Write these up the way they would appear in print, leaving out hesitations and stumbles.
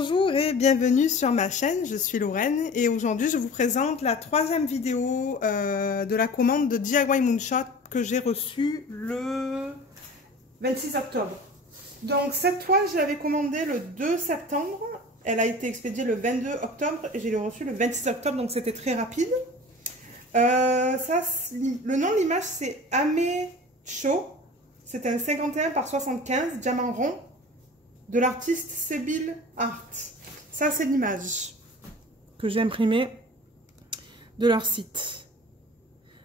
Bonjour et bienvenue sur ma chaîne, je suis Lorraine et aujourd'hui je vous présente la troisième vidéo de la commande de DIY Moonshot que j'ai reçue le 26 octobre. Donc cette toile je l'avais commandée le 2 septembre, elle a été expédiée le 22 octobre et j'ai reçu le 26 octobre donc c'était très rapide. Le nom de l'image c'est Amecho, c'est un 51 par 75 diamant rond de l'artiste Sebil Art. Ça, c'est l'image que j'ai imprimée de leur site.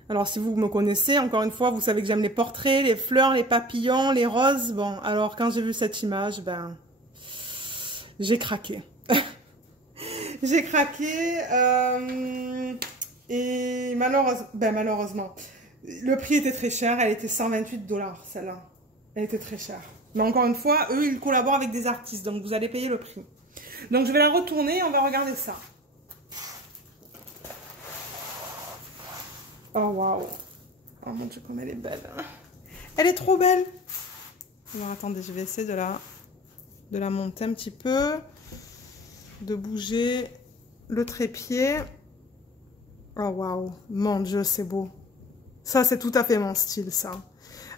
Alors, si vous me connaissez, encore une fois, vous savez que j'aime les portraits, les fleurs, les papillons, les roses. Bon, alors, quand j'ai vu cette image, ben, j'ai craqué. J'ai craqué. Et malheureusement, le prix était très cher. Elle était 128 $, celle-là. Elle était très chère. Mais encore une fois, eux, ils collaborent avec des artistes, donc vous allez payer le prix. Donc je vais la retourner et on va regarder ça. Oh waouh! Oh mon Dieu, comme elle est belle! Elle est trop belle! Alors attendez, je vais essayer de la monter un petit peu, de bouger le trépied. Oh waouh! Mon Dieu, c'est beau! Ça, c'est tout à fait mon style, ça.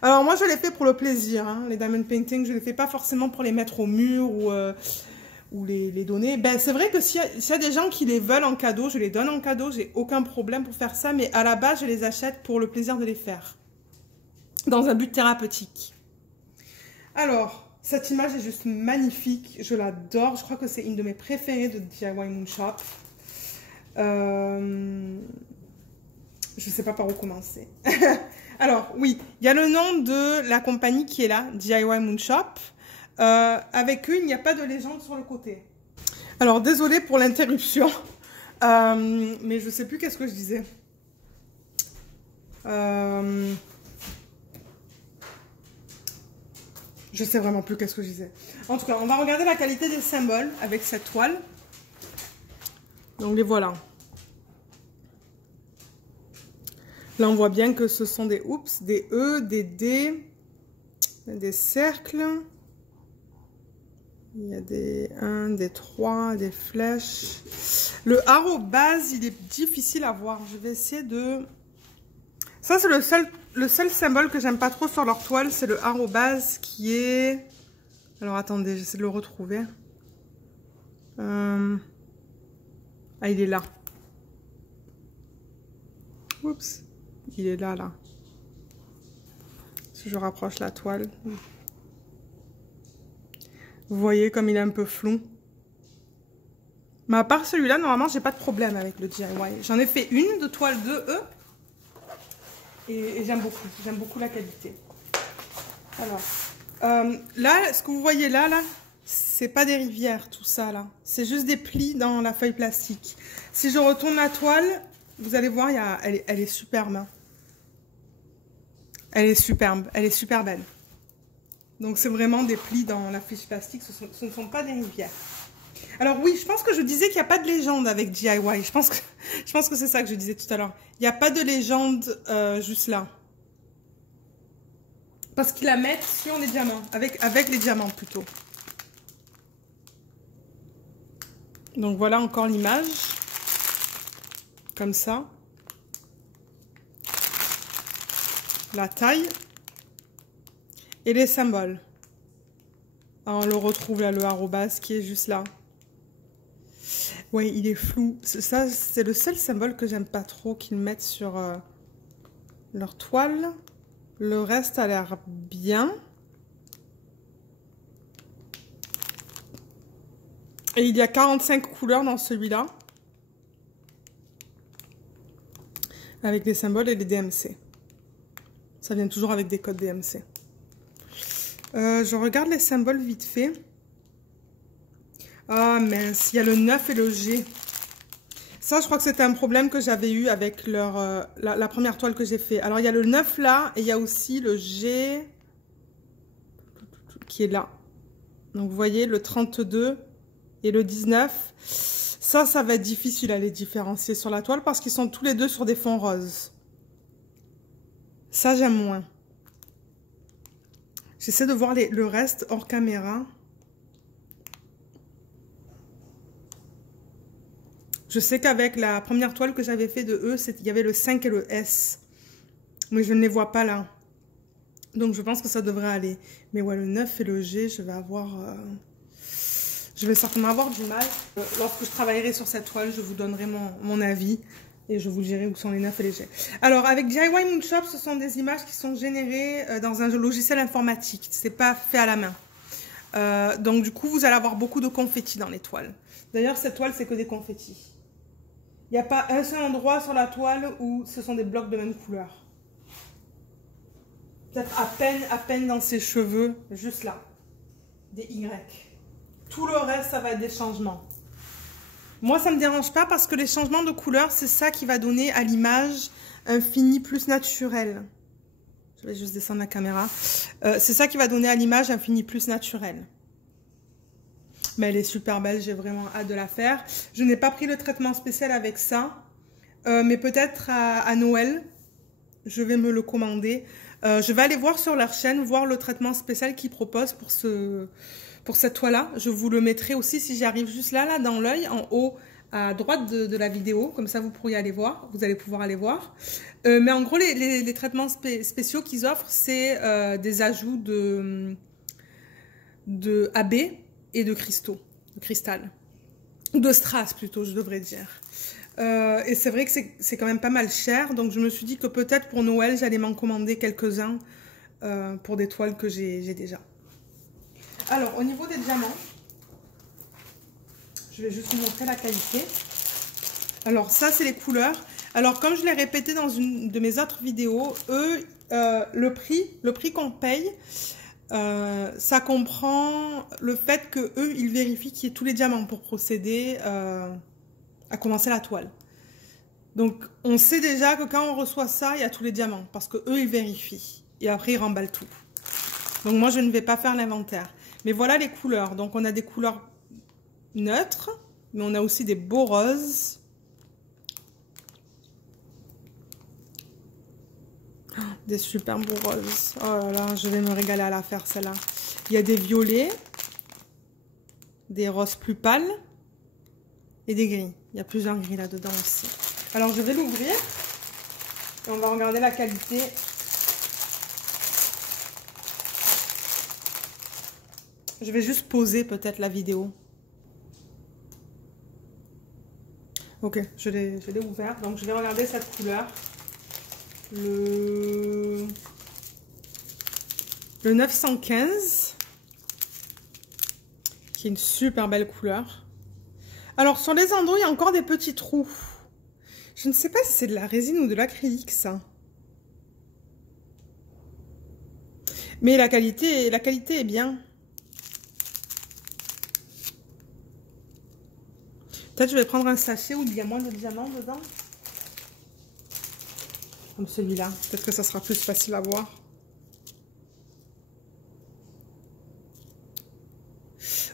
Alors moi je les fais pour le plaisir, hein. Les diamond painting, je les fais pas forcément pour les mettre au mur ou les donner. Ben c'est vrai que s'il y a des gens qui les veulent en cadeau, je les donne en cadeau, j'ai aucun problème pour faire ça, mais à la base je les achète pour le plaisir de les faire, dans un but thérapeutique. Alors, cette image est juste magnifique, je l'adore, je crois que c'est une de mes préférées de DIY Moonshot. Je sais pas par où commencer. Alors, oui, il y a le nom de la compagnie qui est là, DIY Moonshot. Avec eux, il n'y a pas de légende sur le côté. Alors, désolée pour l'interruption, mais je sais plus qu'est-ce que je disais. Je sais vraiment plus qu'est-ce que je disais. En tout cas, on va regarder la qualité des symboles avec cette toile. Donc, les voilà. Là, on voit bien que ce sont des oups, des E, des D, des cercles. Il y a des 1, des 3, des flèches. Le arrobase, il est difficile à voir. Je vais essayer de... Ça, c'est le seul symbole que j'aime pas trop sur leur toile. C'est le arrobase qui est... Alors, attendez, j'essaie de le retrouver. Ah, il est là. Oups. Il est là. Si je rapproche la toile. Vous voyez comme il est un peu flou. Mais à part celui-là, normalement, j'ai pas de problème avec le DIY. J'en ai fait une de toile 2E. Et j'aime beaucoup. J'aime beaucoup la qualité. Alors, là, ce que vous voyez là, c'est pas des rivières, tout ça, là. C'est juste des plis dans la feuille plastique. Si je retourne la toile, vous allez voir, elle est superbe. Elle est superbe, elle est super belle. Donc c'est vraiment des plis dans la fiche plastique, ce ne sont pas des rivières. Alors oui, je pense que je disais qu'il n'y a pas de légende avec DIY. Je pense que c'est ça que je disais tout à l'heure. Il n'y a pas de légende juste là. Parce qu'ils la mettent sur les diamants, avec les diamants plutôt. Donc voilà encore l'image. Comme ça. La taille et les symboles. Ah, on le retrouve là, le arrobase qui est juste là. Oui, il est flou. Ça, c'est le seul symbole que j'aime pas trop qu'ils mettent sur leur toile. Le reste a l'air bien. Et il y a 45 couleurs dans celui-là. Avec des symboles et des DMC. Ça vient toujours avec des codes DMC. Je regarde les symboles vite fait. Ah mince, il y a le 9 et le G. Ça, je crois que c'était un problème que j'avais eu avec la première toile que j'ai fait. Alors, il y a le 9 là et il y a aussi le G qui est là. Donc, vous voyez, le 32 et le 19. Ça va être difficile à les différencier sur la toile parce qu'ils sont tous les deux sur des fonds roses. Ça, j'aime moins. J'essaie de voir le reste hors caméra. Je sais qu'avec la première toile que j'avais fait de eux, il y avait le 5 et le S. Mais je ne les vois pas là. Donc je pense que ça devrait aller. Mais ouais, le 9 et le G, je vais avoir... je vais certainement avoir du mal. Lorsque je travaillerai sur cette toile, je vous donnerai mon avis. Et je vous dirai où sont les 9 et les G. Alors, avec DIY Moonshop, ce sont des images qui sont générées dans un logiciel informatique. C'est pas fait à la main. Donc, du coup, vous allez avoir beaucoup de confettis dans les toiles. D'ailleurs, cette toile, c'est que des confettis. Il n'y a pas un seul endroit sur la toile où ce sont des blocs de même couleur. Peut-être à peine dans ses cheveux, juste là. Des Y. Tout le reste, ça va être des changements. Moi, ça ne me dérange pas parce que les changements de couleur, c'est ça qui va donner à l'image un fini plus naturel. Je vais juste descendre la caméra. C'est ça qui va donner à l'image un fini plus naturel. Mais elle est super belle, j'ai vraiment hâte de la faire. Je n'ai pas pris le traitement spécial avec ça, mais peut-être à Noël, je vais me le commander. Je vais aller voir sur leur chaîne, voir le traitement spécial qu'ils proposent pour cette toile-là. Je vous le mettrai aussi si j'arrive juste là dans l'œil, en haut à droite de la vidéo. Comme ça, vous pourriez aller voir. Vous allez pouvoir aller voir. Mais en gros, les traitements spéciaux qu'ils offrent, c'est des ajouts de AB et de cristaux, de cristal. De strass plutôt, je devrais dire. Et c'est vrai que c'est quand même pas mal cher. Donc, je me suis dit que peut-être pour Noël, j'allais m'en commander quelques-uns pour des toiles que j'ai déjà. Alors, au niveau des diamants, je vais juste vous montrer la qualité. Alors, ça, c'est les couleurs. Alors, comme je l'ai répété dans une de mes autres vidéos, eux, le prix qu'on paye, ça comprend le fait que eux, ils vérifient qu'il y ait tous les diamants pour procéder à commencer la toile. Donc, on sait déjà que quand on reçoit ça, il y a tous les diamants parce que eux, ils vérifient. Et après, ils remballent tout. Donc, moi, je ne vais pas faire l'inventaire. Mais voilà les couleurs. Donc, on a des couleurs neutres, mais on a aussi des beaux roses. Oh, des super beaux roses. Oh là là, je vais me régaler à la faire, celle-là. Il y a des violets, des roses plus pâles et des gris. Il y a plusieurs gris là-dedans aussi. Alors, je vais l'ouvrir et on va regarder la qualité. Je vais juste poser peut-être la vidéo. Ok, je l'ai ouvert. Donc, je vais regarder cette couleur. Le 915. Qui est une super belle couleur. Alors, sur les endos, il y a encore des petits trous. Je ne sais pas si c'est de la résine ou de l'acrylique, ça. Mais la qualité est bien. Peut-être je vais prendre un sachet où il y a moins de diamants dedans. Comme celui-là. Peut-être que ça sera plus facile à voir.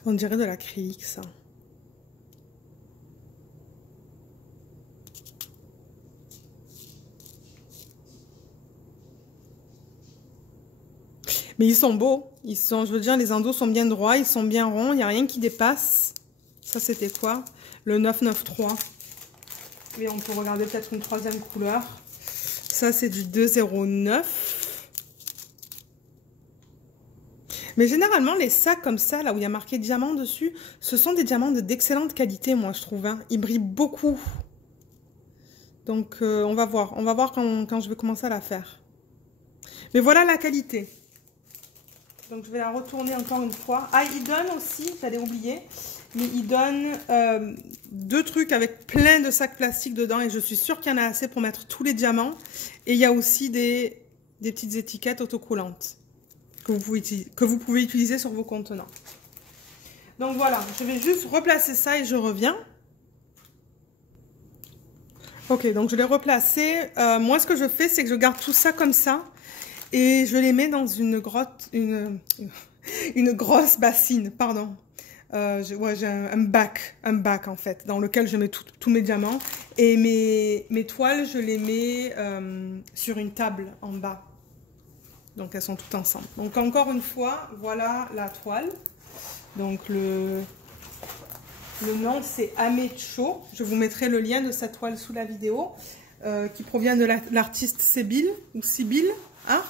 On dirait de l'acrylique, ça. Mais ils sont beaux. Je veux dire, les endos sont bien droits, ils sont bien ronds, il n'y a rien qui dépasse. Ça, c'était quoi? Le 993. Mais on peut regarder peut-être une troisième couleur. Ça, c'est du 209. Mais généralement, les sacs comme ça, là où il y a marqué diamant dessus, ce sont des diamants d'excellente qualité, moi, je trouve. Hein. Ils brillent beaucoup. Donc, on va voir. On va voir quand je vais commencer à la faire. Mais voilà la qualité. Donc, je vais la retourner encore une fois. Ah, il donne aussi, j'allais oublier, mais il donne deux trucs avec plein de sacs plastiques dedans. Et je suis sûre qu'il y en a assez pour mettre tous les diamants. Et il y a aussi des petites étiquettes autocollantes que vous pouvez utiliser sur vos contenants. Donc, voilà, je vais juste replacer ça et je reviens. Ok, donc je l'ai replacé. Moi, ce que je fais, c'est que je garde tout ça comme ça. Et je les mets dans une grotte, une grosse bassine, pardon. J'ai un bac en fait, dans lequel je mets tous mes diamants. Et mes toiles, je les mets sur une table en bas. Donc elles sont toutes ensemble. Donc encore une fois, voilà la toile. Donc le Le nom, c'est Amecho. Je vous mettrai le lien de sa toile sous la vidéo, qui provient de l'artiste Sibylle, ou Sibylle Art.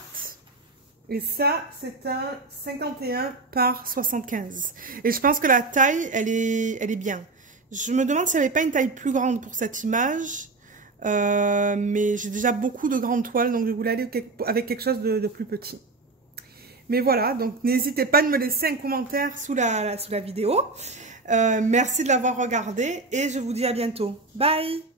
Et ça, c'est un 51 par 75. Et je pense que la taille, elle est bien. Je me demande s'il n'y avait pas une taille plus grande pour cette image. Mais j'ai déjà beaucoup de grandes toiles, donc je voulais aller avec quelque chose de plus petit. Mais voilà, donc n'hésitez pas à me laisser un commentaire sous la vidéo. Merci de l'avoir regardé et je vous dis à bientôt. Bye!